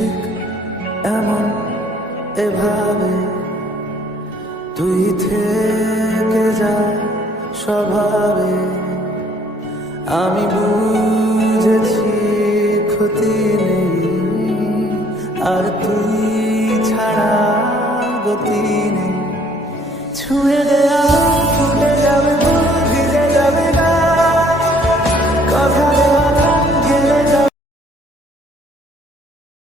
ঠিক এমন এভাবে তুই থেকে যা স্বভাবে। আমি বুঝেছি ক্ষতি নেই, আর তুই ছাড়া গতি নেই। ছুঁয়ে দেয়া ফুটে যাবে